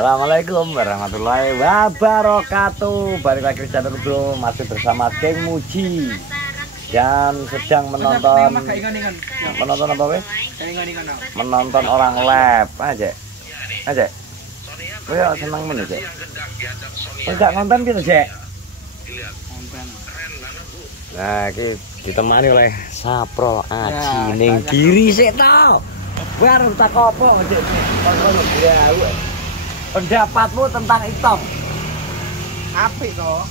Assalamualaikum warahmatullahi wabarakatuh. Balik lagi di channel Bro, masih bersama Geng Muji dan sedang menonton apa weh? Menonton orang live aja. Kowe seneng men Cek. Enggak konten gitu, Cek. Nah, iki ditemani oleh Sapro Aji ning diri sik to. Baru tak opo, Cek. Pendapatmu tentang hitam? Apik kok.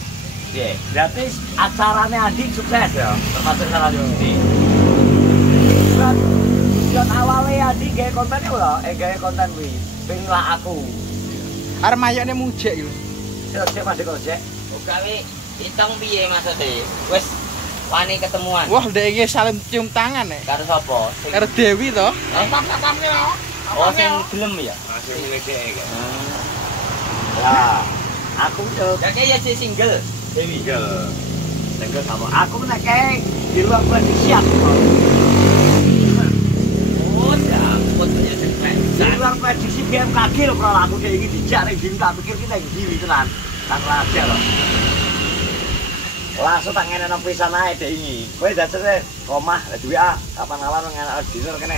Nggih, berarti acaranya Andi sukses ya, termasuk acara Andi. Tujuan awalnya Andi gawe konten itu lho, gawe konten kuwi. Pengen lah aku. Arep mayone mujek yo. Cek Mas Deko, Cek. Oh gawe hitung piye maksudnya? Wis wani ketemuan. Wah, ndek iki saling cium tangan nek. Karo sapa? Karo Dewi to. Pam-pamne lho. Oh sing gelem ya? Masih ngedek. Lah, aku yo Ya kayak si single. Single sama aku nek kae di ruang prediksi aku. Oh, dapat ya cepet. Di ruang prediksi BMKG lho kalau aku kayak iki dijak ning diri tak pikir ki ning diri tenan. Tak raja lho. Langsung tak ngene nang pisan ae dek ini. Kowe dasare omah duwe kapan-kapan ngenak dinner kene.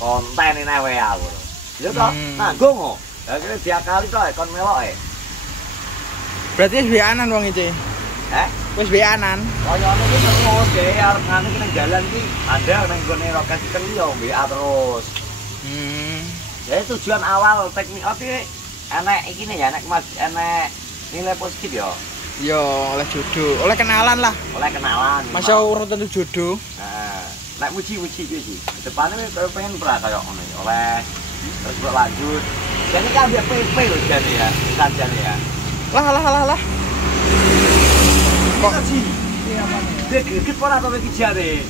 Konten ini wae aku. Yo to, nanggung kok. Lah kene diakali to kon melok e. Berarti wis bianan wong iki. Wis bianan. Koyone iki terus dhewe arep ngene iki ning dalan iki ada nang gone roket iki yo WA terus. Jadi tujuan awal teknik iki enek iki ya enek nilai positif ya. Yo, oleh jodoh, oleh kenalan lah. Oleh kenalan. Masa urung tentu jodoh. Nah, nek muji-muji iki sih. Depannya pengen pra kayak ngono ya. Oleh terus berlanjut. Jadi kan dia PP lho jane ya, sajane ya. Lah. Kok sih? Dia gede ora to iki jare.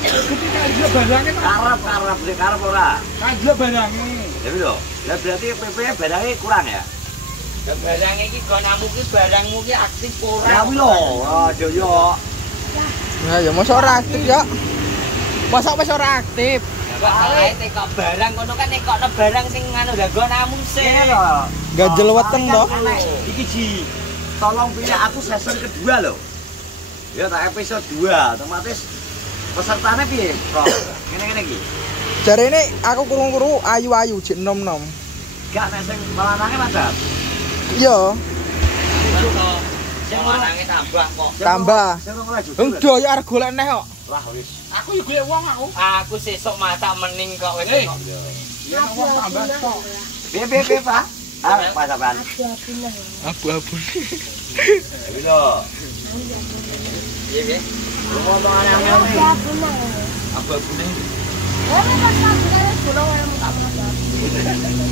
Gede kan dia barangnya Karep ora. Kan dia barangnya. Jadi lho, lah berarti PP-nya barangnya kurang ya? Ya barang iki gonamu ki barangmu ki aktif ora. Ya kuwi lho, aja yo. Ya mosok ora aktif ya. Mosok wis ora aktif. Kok ae tekok barang kono kan nekokno barang sing nganu lha gonamu sih. Ini lho. Ganjel weteng to. Iki Ji. Tolong pilih aku season kedua lho. Ya tak episode 2, otomatis pesertanya piye, Bro? Ngene-ngene iki. Jarene aku kurung-kurung ayu-ayu jek nom-nom. Gak nek sing melanange Mas. Iya, Sing lanange tambah kok. tambah. Sing ora jujur. Wong doyo arep golek neh kok. Lah wis. Aku yo golek wong aku. Aku sesuk masak mening kok wis kok. Ya wong tambah kok. Piye, Pak? Ah, Pak sampean. Abu-abu. Iki lho. Piye? Ngomongane angel iki. Abu-abune.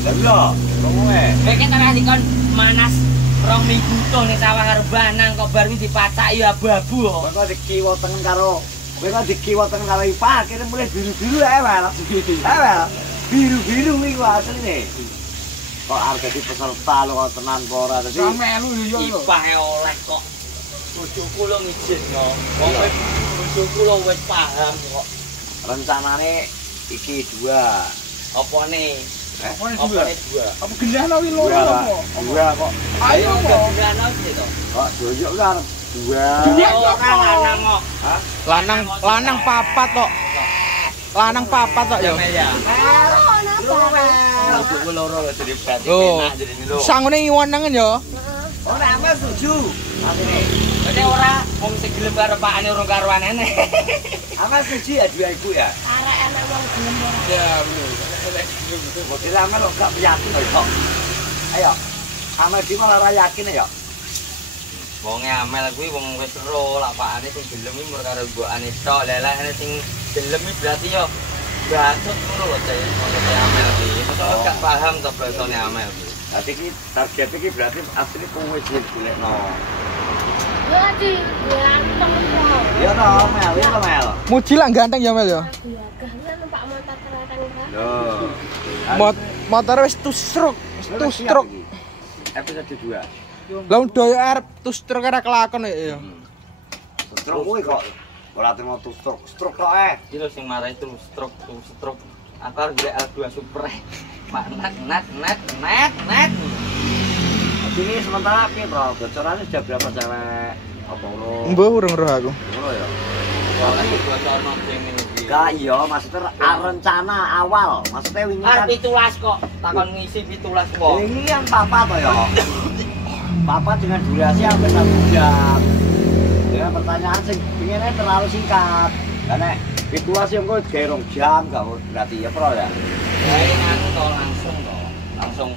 Lho, ngomongnya. Kowe ki tanah dikon manas 2 minggu tuh ning sawah karo Banang kok bar iki dipacaki abu-abu kok. Kowe kok dikiwa tengen karo Ipa, akhirnya mulai biru-biru ewel. Biru-biru iki asline. Kok arep dadi peserta lho kok tenan apa ora dadi. Melu yo yo. Ipah oleh kok. Bojoku lo ngijinno. Wong bojoku lo wis paham kok. Rencanane iki 2. Opone? Opone Opone 2. Apa gendahno wi loro apa? 2 kok. Ayo kok. Gimana sih to? Kok doyok ku arep 2. Ora lanang kok. Hah? Lanang papat tok. Lanang papat tok yo. Ya. Bojoku loro jadi berarti Oh. penak jadi lho. Sangune ngiwonengen yo. Ora amal setuju. Asline. Nek ora wong sing gelem karo pakane urung karuan eneh. Amal setuju ya 2 iku ya. Arek enak wong gelem ora. Ya, bener. Model amal kok gak yakin kok. Ayo. Amal di malah ora yakin ya. Wonge amel kuwi wong wis ero lak pakane sing gelem iki mur karo mbokane tok. Lah ana sing gelem iki berarti yo bacot ngono lho cah. Wong amel iki. Mosok gak paham to bahasane amel. Dadi iki target iki berarti asli kowe sing golekno. Lagi, ya temen kok. Ya toh, Mel, ya toh Mel. Muji lah ganteng ya Mel ya. Iya, gak numpak motor keren kan. Loh. Motor wis tusruk, tustruk. Episode 2. Lah doyo arep tustruk ora kelakon ya. Stroke kuwi kok ora terima stroke tok Iki lho sing marai terus stroke. Aku arep golek L2 Super. Pak net. Jadi sementara piye, Bro? Bocorannya sudah berapa cewek? Apa ngono? Mbah urung roh aku. Ngono ya. Oleh bocorno sing iki. Enggak iya, maksudnya rencana awal. Maksudnya wingi kan 17 kok. Takon ngisi 17 kok. ini yang papa toh ya. Papa dengan durasi hampir 1 jam. Ya pertanyaan sing pinginnya terlalu singkat. Karena situasi yang kok gerong jam gak berarti ya, Bro ya. Ya ini anu to langsung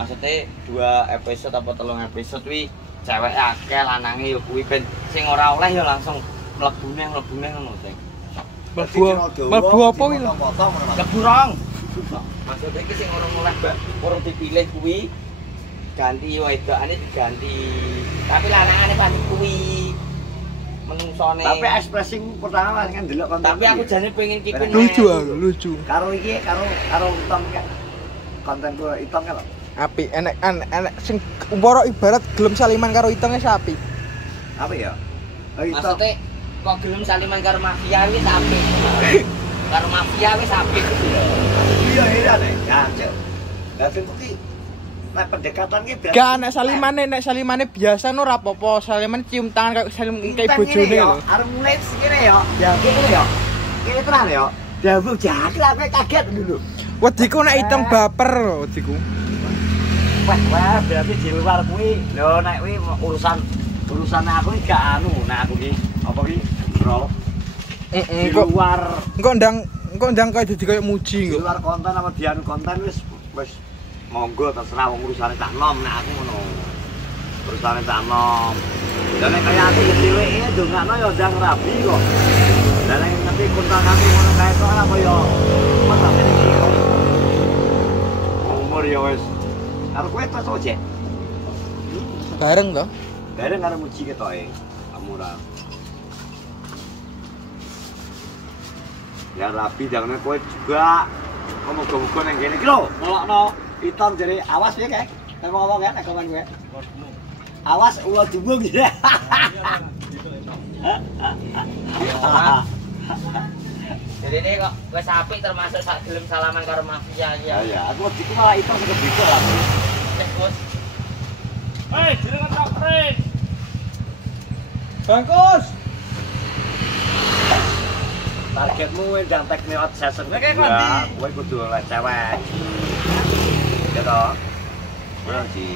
maksudnya 2 episode apa 3 episode wi cewek akeh lanange yo kuwi ben sing ora oleh yo langsung mlebune ngono sing. Mlebu apa iki lho? Keburong. Maksudnya iki sing ora oleh urung dipilih kuwi ganti wedokane diganti. Tapi lanangane pasti kuwi menungsone. Tapi ekspresi pertama kan delok konten. Tapi aku jane pengen kiku Lucu aku, lucu. karo iki karo utang kan. Konten ku itong kan lho. Apik, enek sing umpara ibarat gelem saliman karo itonge sapi. Apa ya? Oh, itong. Maksudnya kok gelem saliman karo mafia wis apik. Karo mafia wis apik. Iya iya nek. Ya, Cuk. Lah sing iki nek pendekatan ki biasa. Gak nek salimane biasa no ora apa-apa, saliman cium tangan kayak bojone lho. Arep mulai sekene ya. Ya kene ya. Kene tenan ya. Dabuk jahat aku kaget dulu. Wediku nek itong baper lho wediku. Wah, berarti di luar kuwi. Lho nek kuwi urusan aku iki gak anu, nek aku iki apa iki, Bro? Di luar Engko ndang kaya dadi kaya muji di kok. luar konten apa dianu konten wis monggo terserah wong urusane Cak Nom nek aku ngono. Urusane Cak Nom. Lah nek kaya aku dheweke ndongakno ya ndang rabi kok. Lah nek ngerti konten aku ngono kae kok apa ya apa iki kok. Umur ya wis. Karo kowe tos ojek. Bareng to. Bareng karo muji ketoke. Kamu ora. Ya rapi jangan kowe juga. Kok moga-moga nang kene iki lho, ngelokno hitam jare awas ya kae. Nek ngomong ya nek kawan kowe. Awas ulo dubung ya. Jadi ini kok wis apik termasuk sak gelem salaman karo mafia ya. Ya, aku diku malah hitam sing beda lah. Cek Bos. Hei, jenengan tak pring. Bangkus. Targetmu ndang tekne obsession. Oke, Kondi. Kowe kudu oleh cewek. Ya toh. Ora sih.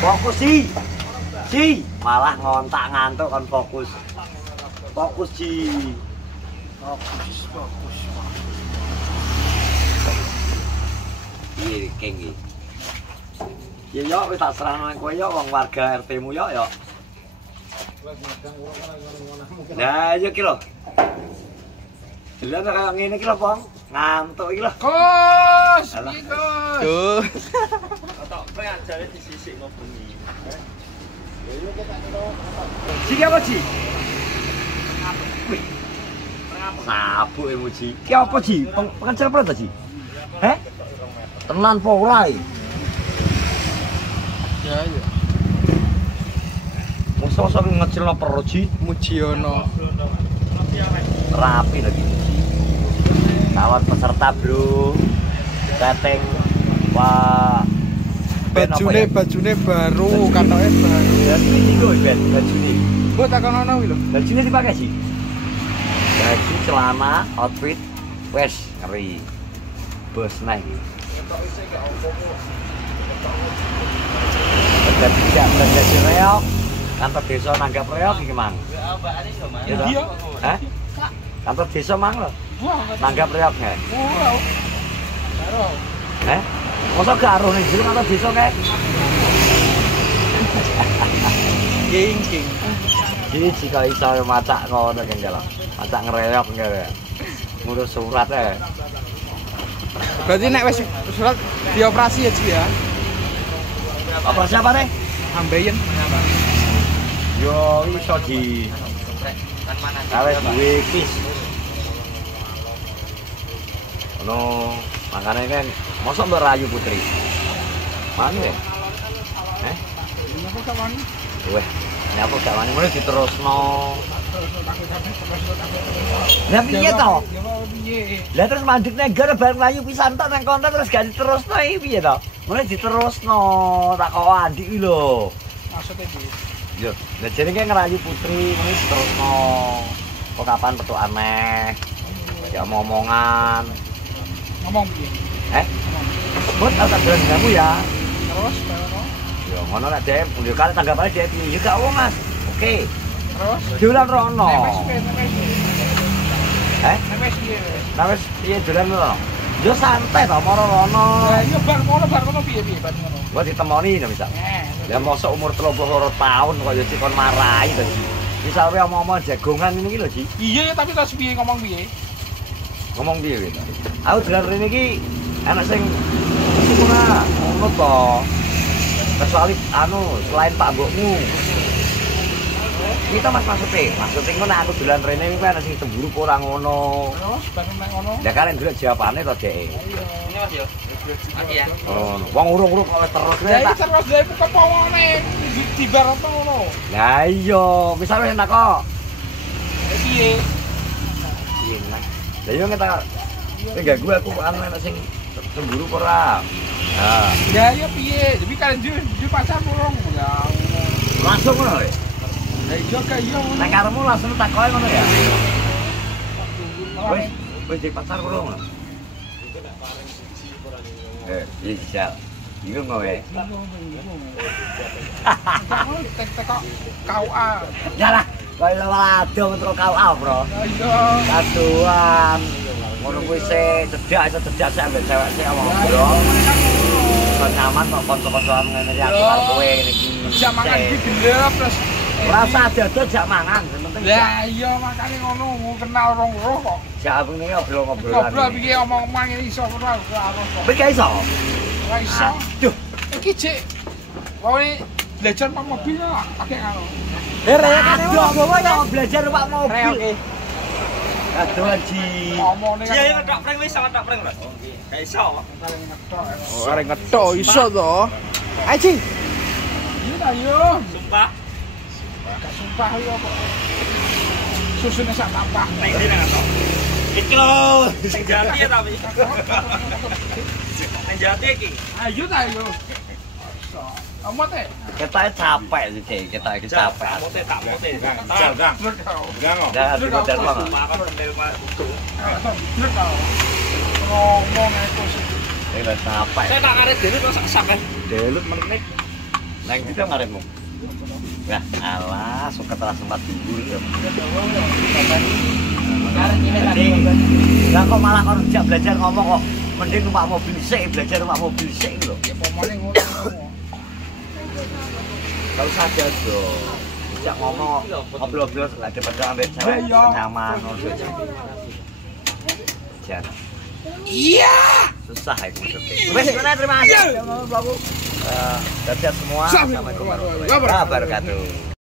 Fokus sih. Si, malah ngontak ngantuk kon fokus. Fokus Ji. Fokus. Iya, King iki. Ya yo wis tak serahno nang kowe yo wong warga RT-mu yo. Nah, yo ki lho. Lah kaya ngene ki lho, Pong. Ngantuk iki lho. Kos, Alah. iki kos. Tuh. Tak pring ajare disisikno bengi. Ji apa Ji? Wih. Sabuk emoji. Ki apa Ji? Pengecer apa Ji? Heh? Tenan po ora iki? Ya ya. Mosok ngecilno perut Ji. Mujiono. Rapi lagi. Kawan peserta, Bro. Dateng Pak Bajune baru, katoke baru. ya iki lho bajune. Mbok takonono kuwi lho. Bajune dipakai sih. Baju, celana, outfit, wes ngeri. Bos naik. Bergaji reok, kantor desa nanggap reok iki mang. Mbak Ali lho, Mas. Ya toh? Hah? Kantor desa mang lho. Nanggap reok nggak? Eh? Masa gak aruh nih jero kantor desa kae? King. Iki jika iso macak ngono kan kalau. Macak ngereok enggak. Ngurus surat ya. Berarti nek wis surat dioperasi ya, Ji ya. Apa siapa nih? Ambeien. Yo iso di Kan mana? kawes duwe kis. Ono makane kan mosok mbok rayu putri. Mana ya? Kenapa gak wani? Weh, nyapa gak wani mulai diterusno. Lah piye to? Ya piye? piye? Lah terus mandek negara bareng layu pisan tok nang konten terus gak diterusno iki piye to? Mulai diterusno tak kok Andi iki lho. Maksudnya piye? Yo, lah jenenge ngerayu putri mulai diterusno. Kok kapan petuk aneh? Ya omongan. Ngomong piye? Sebut tak bilang kamu ya. Terus baru. Yo ngono nek dhek, yo kali tanggapane dhek piye? Ya gak apa Mas. Oke. Terus Dolan rono. Nemes piye? Nah wis piye dolan rono? Yo santai to moro rono. Lah iya bar ngono piye bar ngono. Gua ditemoni to misal. Ya mosok umur 32 tahun kok yo dikon marahi to. Misal we omong-omong jagongan ngene iki lho, Ji. Iya tapi terus piye ngomong piye? Ngomong piye gitu. Aku dolan rene iki anak sing ngono to. Kecuali selain Pak Mbokmu. Kita maksudnya ngono aku dolan rene iki ana sing cemburu apa ora ngono. Terus bareng nek ngono. Ya kalian dulu jawabane to, Dek. Ini Mas yo. Mati ya. Oh, wong urung-urung kok terus Ya iki tak. terus dhewe kepowone dibar apa ngono. Lah iya, misale enak kok. Piye? Iya. Lah iya ngetak. Enggak gue aku anak sing cemburu apa ora. Nah, Ya iya piye? Jadi kalian di pacar urung ya. langsung ngono lho. Lah iya ka iya. Nek karemu langsung takoke ngono ya. Wis di pasar ngono. Iya, iya ngowe. Tek-tek KUA. Ya lah, kaya wadon metro KUA, Bro. Iya. Kaduan. Ngono kuwi sik cedak sik ambek cewek sik omong, Bro. Kok nyaman kok kanca-kancan ngene iki aku karo kowe ngene iki. Jak mangan iki gelap terus. Ora usah dodol jak mangan, sing penting Lah iya makane ngono kenal rong roh kok. jak bengi ngobrol-ngobrolan. Ngobrol iki omong-omong ini iso ora harus kok. Kowe gak iso? Ora iso. Duh, Iki cek. Wae belajar pak mobil lah pakai karo. aduh, belajar numpak mobil. Aduh, Haji. Omongnya Iya, iya, tak prank wis sangat tak prank, Mas. Gak iso. Oh, arek ngetok iso to. Aji. Iya ta yo. Sumpah. Gak sumpah yo kok. Susune sak tambah. Nek dene nang. Iki lho, sing jati ya tapi. Sing jati iki. Ayo ta yo. Iso. Amat e. Kita capek sih, Cek. Kita capek. Mote tak mote. Gang. Jangan dibodar banget. Ngomong itu sih. Kita capek. Saya tak arep dene kok sampe Delut menit. Neng kita ngarepmu. Nah, alah, suka telah sempat tidur ya. Lah kok malah kon jak belajar ngomong kok. Mending numpak mobil sik, belajar numpak mobil sik lho. Ya pomone ngono. Kalau saja dong. Jak ngomong ngobrol-ngobrol enggak ada pada ambil cewek Iya. nyaman ngono. Jangan. Iya. Susah itu hidupnya. Wes, terima kasih. Dadah semua. Assalamualaikum warahmatullahi wabarakatuh.